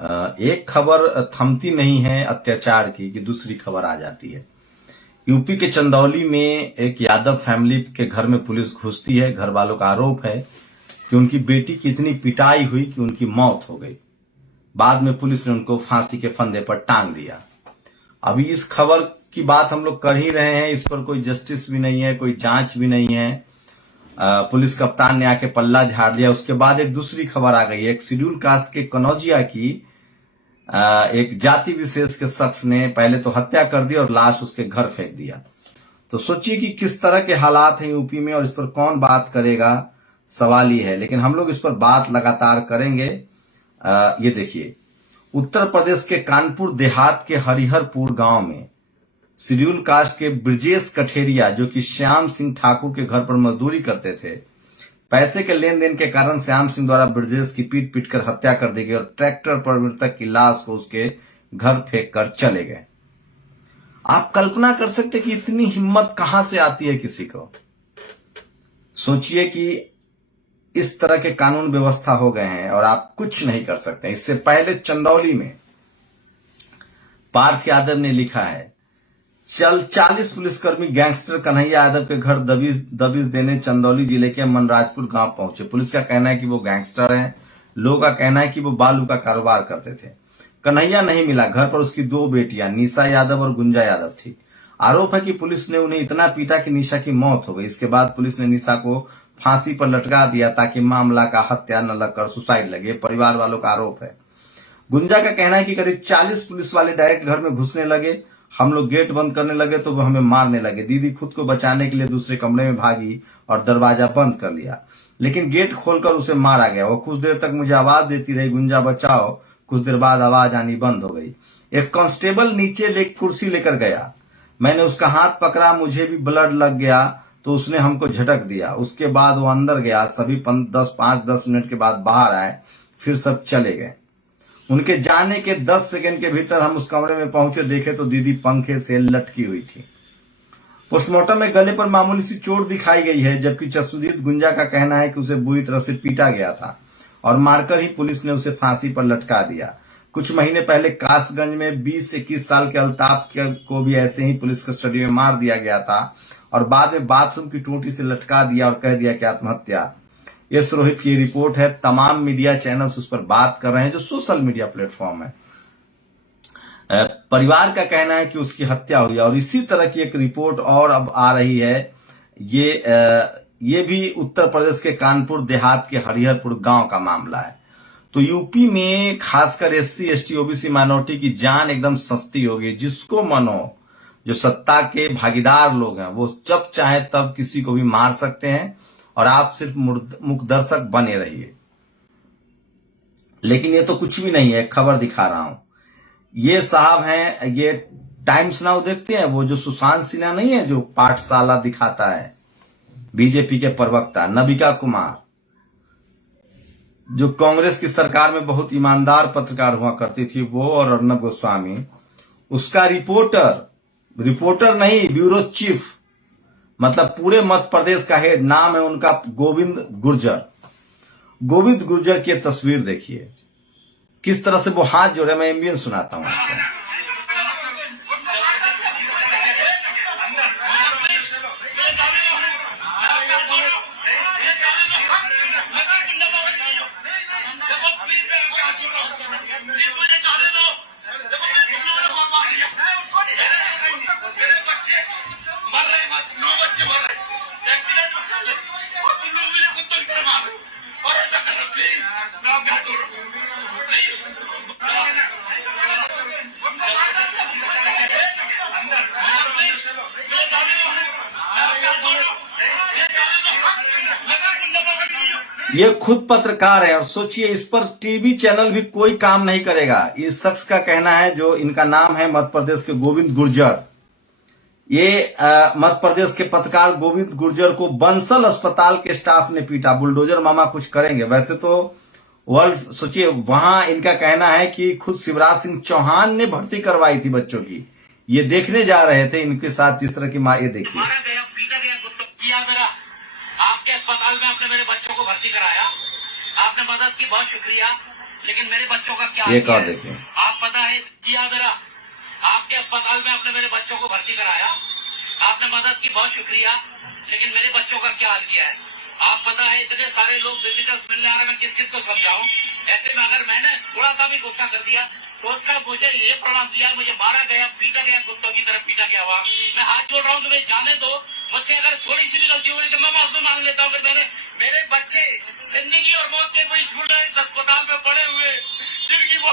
एक खबर थमती नहीं है अत्याचार की कि दूसरी खबर आ जाती है। यूपी के चंदौली में एक यादव फैमिली के घर में पुलिस घुसती है। घर वालों का आरोप है कि उनकी बेटी की इतनी पिटाई हुई कि उनकी मौत हो गई। बाद में पुलिस ने उनको फांसी के फंदे पर टांग दिया। अभी इस खबर की बात हम लोग कर ही रहे हैं, इस पर कोई जस्टिस भी नहीं है, कोई जांच भी नहीं है। पुलिस कप्तान ने आके पल्ला झाड़ दिया। उसके बाद एक दूसरी खबर आ गई है, एक शेड्यूल कास्ट के कनौजिया की एक जाति विशेष के शख्स ने पहले तो हत्या कर दी और लाश उसके घर फेंक दिया। तो सोचिए कि किस तरह के हालात हैं यूपी में और इस पर कौन बात करेगा, सवाल ही है। लेकिन हम लोग इस पर बात लगातार करेंगे। ये देखिए, उत्तर प्रदेश के कानपुर देहात के हरिहरपुर गांव में शेड्यूल कास्ट के ब्रजेश कठेरिया, जो कि श्याम सिंह ठाकुर के घर पर मजदूरी करते थे, पैसे के लेन देन के कारण श्याम सिंह द्वारा ब्रजेश की पीट पीट कर हत्या कर दी गई और ट्रैक्टर पर मृतक की लाश को उसके घर फेंक कर चले गए। आप कल्पना कर सकते कि इतनी हिम्मत कहां से आती है किसी को। सोचिए कि इस तरह के कानून व्यवस्था हो गए हैं और आप कुछ नहीं कर सकते। इससे पहले चंदौली में पार्थ यादव ने लिखा है, 40 पुलिसकर्मी गैंगस्टर कन्हैया यादव के घर दबिश देने चंदौली जिले के मनराजपुर गांव पहुंचे। पुलिस का कहना है कि वो गैंगस्टर हैं। लोगों का कहना है कि वो बालू का कारोबार करते थे। कन्हैया नहीं मिला। घर पर उसकी 2 बेटियां निशा यादव और गुंजा यादव थी। आरोप है कि पुलिस ने उन्हें इतना पीटा कि निशा की मौत हो गई। इसके बाद पुलिस ने निशा को फांसी पर लटका दिया ताकि मामला का हत्या न लगकर सुसाइड लगे। परिवार वालों का आरोप है। गुंजा का कहना है कि करीब 40 पुलिस वाले डायरेक्ट घर में घुसने लगे। हम लोग गेट बंद करने लगे तो वो हमें मारने लगे। दीदी खुद को बचाने के लिए दूसरे कमरे में भागी और दरवाजा बंद कर लिया, लेकिन गेट खोलकर उसे मारा गया। वो कुछ देर तक मुझे आवाज देती रही, गुंजा बचाओ। कुछ देर बाद आवाज आनी बंद हो गई। एक कांस्टेबल नीचे कुर्सी लेकर गया। मैंने उसका हाथ पकड़ा, मुझे भी ब्लड लग गया तो उसने हमको झटक दिया। उसके बाद वो अंदर गया। सभी 5-10 मिनट के बाद बाहर आए, फिर सब चले गए। उनके जाने के 10 सेकंड के भीतर हम उस कमरे में पहुंचे, देखे तो दीदी पंखे से लटकी हुई थी। पोस्टमार्टम में गले पर मामूली सी चोट दिखाई गई है, जबकि चश्मदीद गुंजा का कहना है कि उसे बुरी तरह से पीटा गया था और मारकर ही पुलिस ने उसे फांसी पर लटका दिया। कुछ महीने पहले कासगंज में 20-21 साल के अल्ताफ को भी ऐसे ही पुलिस कस्टडी में मार दिया गया था और बाद में बाथरूम की टूटी से लटका दिया और कह दिया कि आत्महत्या। यस रोहित की रिपोर्ट है। तमाम मीडिया चैनल्स उस पर बात कर रहे हैं, जो सोशल मीडिया प्लेटफॉर्म है। परिवार का कहना है कि उसकी हत्या हुई और इसी तरह की एक रिपोर्ट और अब आ रही है। ये भी उत्तर प्रदेश के कानपुर देहात के हरिहरपुर गांव का मामला है। तो यूपी में खासकर SC ST OBC माइनॉरिटी की जान एकदम सस्ती हो गई। जिसको मन हो, जो सत्ता के भागीदार लोग हैं, वो जब चाहे तब किसी को भी मार सकते हैं और आप सिर्फ मुखदर्शक बने रहिए। लेकिन ये तो कुछ भी नहीं है, खबर दिखा रहा हूं। ये साहब हैं, ये टाइम्स नाउ देखते हैं, वो जो सुशांत सिन्हा नहीं है जो पाठशाला दिखाता है, बीजेपी के प्रवक्ता नबिका कुमार, जो कांग्रेस की सरकार में बहुत ईमानदार पत्रकार हुआ करती थी, वो और अर्नब गोस्वामी, उसका रिपोर्टर नहीं, ब्यूरो चीफ, मतलब पूरे मध्य प्रदेश का हेड, नाम है उनका गोविंद गुर्जर। गोविंद गुर्जर की तस्वीर देखिए, किस तरह से वो हाथ जोड़े। मैं एम्बियंस सुनाता हूं आपको। ये खुद पत्रकार है और सोचिए, इस पर टीवी चैनल भी कोई काम नहीं करेगा। इस शख्स का कहना है, जो इनका नाम है मध्य प्रदेश के गोविंद गुर्जर। ये मध्य प्रदेश के पत्रकार गोविंद गुर्जर को बंसल अस्पताल के स्टाफ ने पीटा। बुलडोजर मामा कुछ करेंगे। वैसे तो वर्ल्ड, सोचिए, वहां इनका कहना है कि खुद शिवराज सिंह चौहान ने भर्ती करवाई थी बच्चों की। ये देखने जा रहे थे इनके साथ इस तरह की मार। ये देखिए, आपके अस्पताल में आपने मेरे बच्चों को भर्ती कराया, आपने मदद की, बहुत शुक्रिया। लेकिन मेरे बच्चों का क्या एक और देखिए। आप पता है किया मेरा, आपके अस्पताल में आपने मेरे बच्चों को भर्ती कराया, आपने मदद की, बहुत शुक्रिया, लेकिन मेरे बच्चों का क्या हाल किया है आप पता है। इतने सारे लोग विजिटर्स मिलने आ रहे हैं, मैं किस किस को समझाऊं। ऐसे में अगर मैंने थोड़ा सा भी गुस्सा कर दिया तो उसका मुझे ये प्रणाम दिया, मुझे मारा गया, पीटा गया, कुत्तों की तरफ पीटा गया हुआ। मैं हाथ जोड़ रहा हूँ कि भाई जाने दो, मुझसे अगर थोड़ी सी भी गलती हुई तो मैं माफी मांग लेता हूँ। फिर मेरे बच्चे जिंदगी और मौत के कोई झूल रहे इस अस्पताल में पड़े हुए, जिनको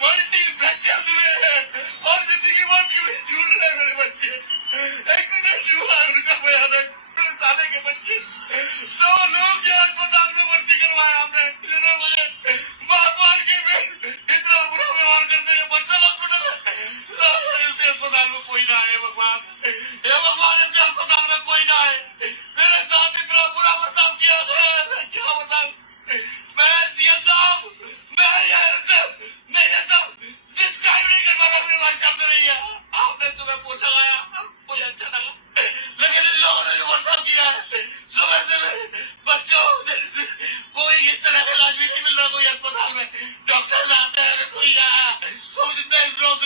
मल्टी फ्रैक्चर हुए हैं और जिंदगी मौत की भी झूल रहे मेरे बच्चे। एक्सीडेंट हुआ उनका भयानक, साले के बच्चे 2 लोग के अस्पताल में भर्ती करवाया हमने, जिन्होंने मुझे मार के इतना बुरा व्यवहार करते हैं। बच्चा हॉस्पिटल है, इस अस्पताल में कोई ना आए भगवान, हे भगवान, इस अस्पताल में कोई ना आए। मेरे साथ इतना बुरा बर्ताव किया है, मैं क्या बताऊं। मैं सीएम साहब, मैं ये सब डिस्क्राइब नहीं कर पा रहा, मेरी भाई शब्द नहीं है। आपने सुबह पोल लगाया, मुझे अच्छा लगा, लेकिन इन लोगों ने जो बर्ताव किया है, सुबह से मेरे बच्चों कोई इस तरह का इलाज भी नहीं मिल रहा, कोई अस्पताल में डॉक्टर आते हैं, कोई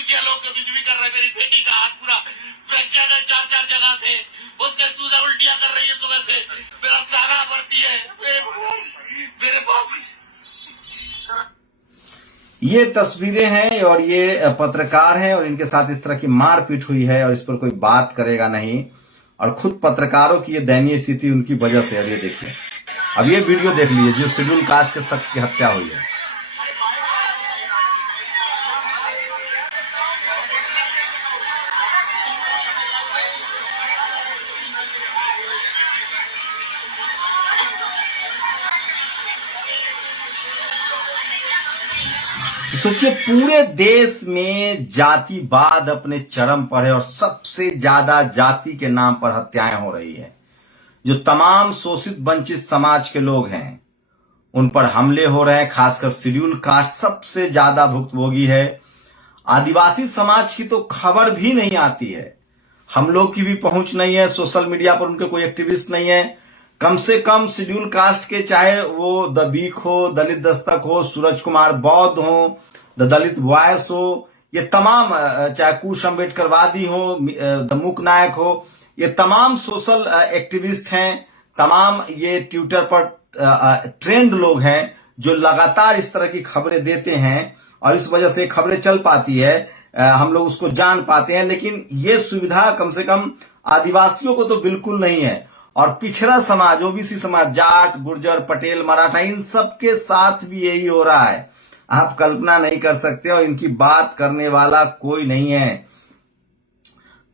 किया, लोग कुछ भी कर रहे हैं। मेरी बेटी का हाथ पूरा फ्रैक्चर है 4 जगह से, उसके सूजा उल्टियां कर रही है सुबह से, मेरा सारा भर्ती है, मेरे पास। ये तस्वीरें हैं और ये पत्रकार हैं और इनके साथ इस तरह की मारपीट हुई है और इस पर कोई बात करेगा नहीं, और खुद पत्रकारों की ये दयनीय स्थिति उनकी वजह से। अब ये देखिए, अब ये वीडियो देख लीजिए जो शेड्यूल कास्ट के शख्स की हत्या हुई है। तो सोचिए, पूरे देश में जातिवाद अपने चरम पर है और सबसे ज्यादा जाति के नाम पर हत्याएं हो रही है। जो तमाम शोषित वंचित समाज के लोग हैं उन पर हमले हो रहे हैं, खासकर शेड्यूल कास्ट सबसे ज्यादा भुक्तभोगी है। आदिवासी समाज की तो खबर भी नहीं आती है, हम लोग की भी पहुंच नहीं है, सोशल मीडिया पर उनके कोई एक्टिविस्ट नहीं है। कम से कम शेड्यूल कास्ट के, चाहे वो द वीक हो, दलित दस्तक हो, सूरज कुमार बौद्ध हो, द दलित वॉयस हो, ये तमाम, चाहे कुश अम्बेडकरवादी हो, द मूक नायक हो, ये तमाम सोशल एक्टिविस्ट हैं, तमाम ये ट्विटर पर ट्रेंड लोग हैं जो लगातार इस तरह की खबरें देते हैं और इस वजह से खबरें चल पाती है, हम लोग उसको जान पाते हैं। लेकिन ये सुविधा कम से कम आदिवासियों को तो बिल्कुल नहीं है, और पिछड़ा समाज, ओबीसी समाज, जाट, गुर्जर, पटेल, मराठा, इन सब के साथ भी यही हो रहा है। आप कल्पना नहीं कर सकते, और इनकी बात करने वाला कोई नहीं है।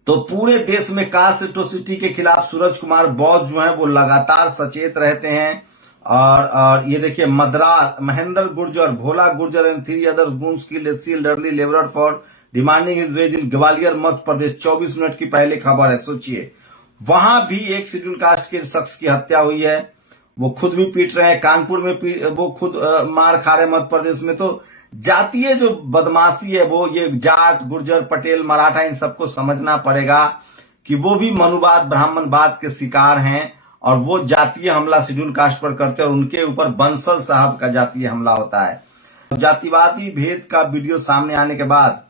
तो पूरे देश में कास्ट एट्रोसिटी के खिलाफ सूरज कुमार बौद्ध जो है वो लगातार सचेत रहते हैं। और ये देखिए, Mahendra Gurjar, Bhola Gurjar and 3 others goons की सील्ड early labourer for demanding his wage in Gwalior Madhya Pradesh. 24 minute की पहले खबर है, सोचिए। वहां भी एक शेड्यूल कास्ट के शख्स की हत्या हुई है, वो खुद भी पीट रहे हैं, कानपुर में वो खुद मार खा रहे हैं मध्य प्रदेश में। तो जातीय जो बदमाशी है वो ये जाट, गुर्जर, पटेल, मराठा, इन सबको समझना पड़ेगा कि वो भी मनुवाद, ब्राह्मणवाद के शिकार हैं, और वो जातीय हमला शेड्यूल कास्ट पर करते हैं और उनके ऊपर बंसल साहब का जातीय हमला होता है। जातिवादी भेद का वीडियो सामने आने के बाद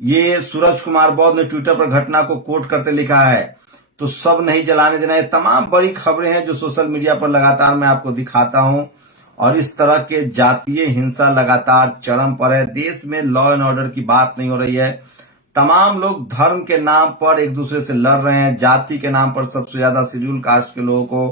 ये सूरज कुमार बौद्ध ने ट्विटर पर घटना को कोट करते लिखा है, तो सब नहीं जलाने देना। ये तमाम बड़ी खबरें हैं जो सोशल मीडिया पर लगातार मैं आपको दिखाता हूं, और इस तरह के जातीय हिंसा लगातार चरम पर है। देश में लॉ एंड ऑर्डर की बात नहीं हो रही है, तमाम लोग धर्म के नाम पर एक दूसरे से लड़ रहे हैं, जाति के नाम पर सबसे ज्यादा शेड्यूल कास्ट के लोगों को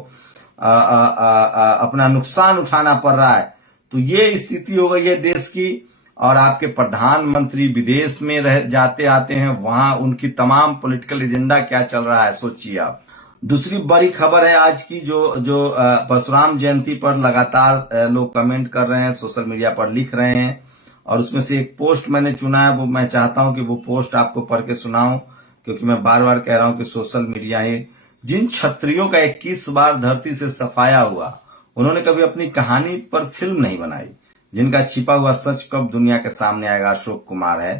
अपना नुकसान उठाना पड़ रहा है। तो ये स्थिति हो गई है देश की, और आपके प्रधानमंत्री विदेश में रह जाते आते हैं, वहां उनकी तमाम पॉलिटिकल एजेंडा क्या चल रहा है, सोचिए आप। दूसरी बड़ी खबर है आज की, जो परशुराम जयंती पर लगातार लोग कमेंट कर रहे हैं, सोशल मीडिया पर लिख रहे हैं, और उसमें से एक पोस्ट मैंने चुना है, वो मैं चाहता हूं कि वो पोस्ट आपको पढ़ के सुनाऊं, क्योंकि मैं बार बार कह रहा हूं कि सोशल मीडिया ही, जिन क्षत्रियों का 21 बार धरती से सफाया हुआ, उन्होंने कभी अपनी कहानी पर फिल्म नहीं बनाई। जिनका छिपा हुआ सच कब दुनिया के सामने आएगा, अशोक कुमार है।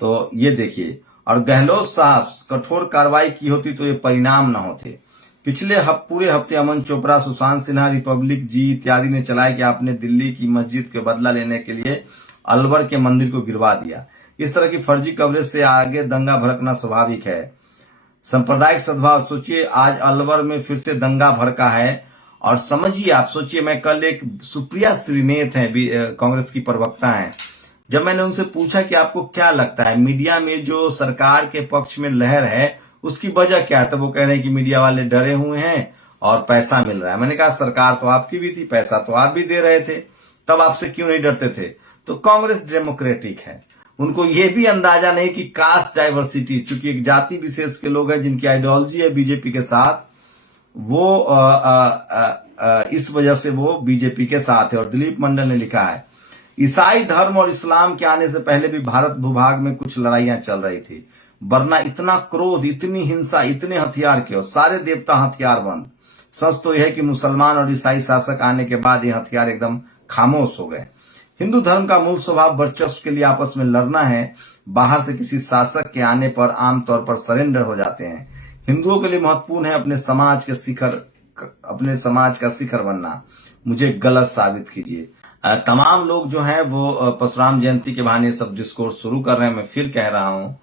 तो ये देखिए, और गहलोत साहब कठोर कार्रवाई की होती तो ये परिणाम न होते। पूरे हफ्ते अमन चोपड़ा, सुशांत सिन्हा, रिपब्लिक जी इत्यादि ने चलाया कि आपने दिल्ली की मस्जिद के बदला लेने के लिए अलवर के मंदिर को गिरवा दिया। इस तरह की फर्जी कवरेज से आगे दंगा भड़कना स्वाभाविक है। सांप्रदायिक सद्भाव, सोचिए आज अलवर में फिर से दंगा भड़का है। और समझिए, आप सोचिए, मैं कल एक सुप्रिया श्रीनेत है, कांग्रेस की प्रवक्ता है, जब मैंने उनसे पूछा कि आपको क्या लगता है मीडिया में जो सरकार के पक्ष में लहर है उसकी वजह क्या है, तो वो कह रहे हैं कि मीडिया वाले डरे हुए हैं और पैसा मिल रहा है। मैंने कहा सरकार तो आपकी भी थी, पैसा तो आप भी दे रहे थे, तब आपसे क्यों नहीं डरते थे। तो कांग्रेस डेमोक्रेटिक है, उनको ये भी अंदाजा नहीं कि कास्ट डाइवर्सिटी, चूंकि एक जाति विशेष के लोग हैं जिनकी आइडियोलॉजी है बीजेपी के साथ, वो इस वजह से वो बीजेपी के साथ है। और दिलीप मंडल ने लिखा है, ईसाई धर्म और इस्लाम के आने से पहले भी भारत भूभाग में कुछ लड़ाइयां चल रही थी, वरना इतना क्रोध, इतनी हिंसा, इतने हथियार क्यों, सारे देवता हथियार बंद। सच तो यह है कि मुसलमान और ईसाई शासक आने के बाद ये हथियार एकदम खामोश हो गए। हिंदू धर्म का मूल स्वभाव वर्चस्व के लिए आपस में लड़ना है, बाहर से किसी शासक के आने पर आमतौर पर सरेंडर हो जाते हैं। हिंदुओं के लिए महत्वपूर्ण है अपने समाज का शिखर बनना। मुझे गलत साबित कीजिए। तमाम लोग जो हैं वो परशुराम जयंती के बहाने सब डिस्कोर्स शुरू कर रहे हैं। मैं फिर कह रहा हूं,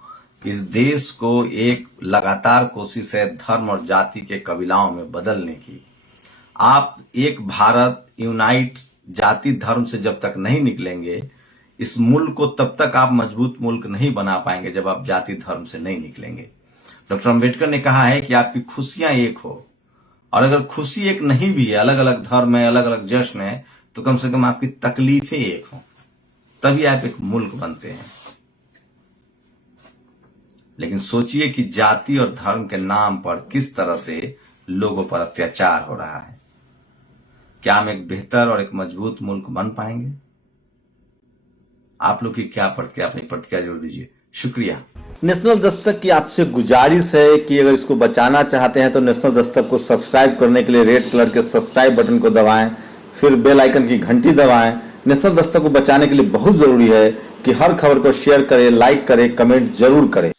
इस देश को एक लगातार कोशिश है धर्म और जाति के कबीलाओं में बदलने की। आप एक भारत यूनाइट जाति धर्म से जब तक नहीं निकलेंगे, इस मुल्क को तब तक आप मजबूत मुल्क नहीं बना पाएंगे जब आप जाति धर्म से नहीं निकलेंगे। डॉक्टर अंबेडकर ने कहा है कि आपकी खुशियां एक हो, और अगर खुशी एक नहीं भी है, अलग अलग धर्म है, अलग अलग जश्न है, तो कम से कम आपकी तकलीफें एक हो, तभी आप एक मुल्क बनते हैं। लेकिन सोचिए कि जाति और धर्म के नाम पर किस तरह से लोगों पर अत्याचार हो रहा है। क्या हम एक बेहतर और एक मजबूत मुल्क बन पाएंगे? आप लोग की क्या प्रतिक्रिया, अपनी प्रतिक्रिया जरूर दीजिए। शुक्रिया। नेशनल दस्तक की आपसे गुजारिश है कि अगर इसको बचाना चाहते हैं तो नेशनल दस्तक को सब्सक्राइब करने के लिए रेड कलर के सब्सक्राइब बटन को दबाएं, फिर बेल आइकन की घंटी दबाएं। नेशनल दस्तक को बचाने के लिए बहुत जरूरी है कि हर खबर को शेयर करें, लाइक करें, कमेंट जरूर करें।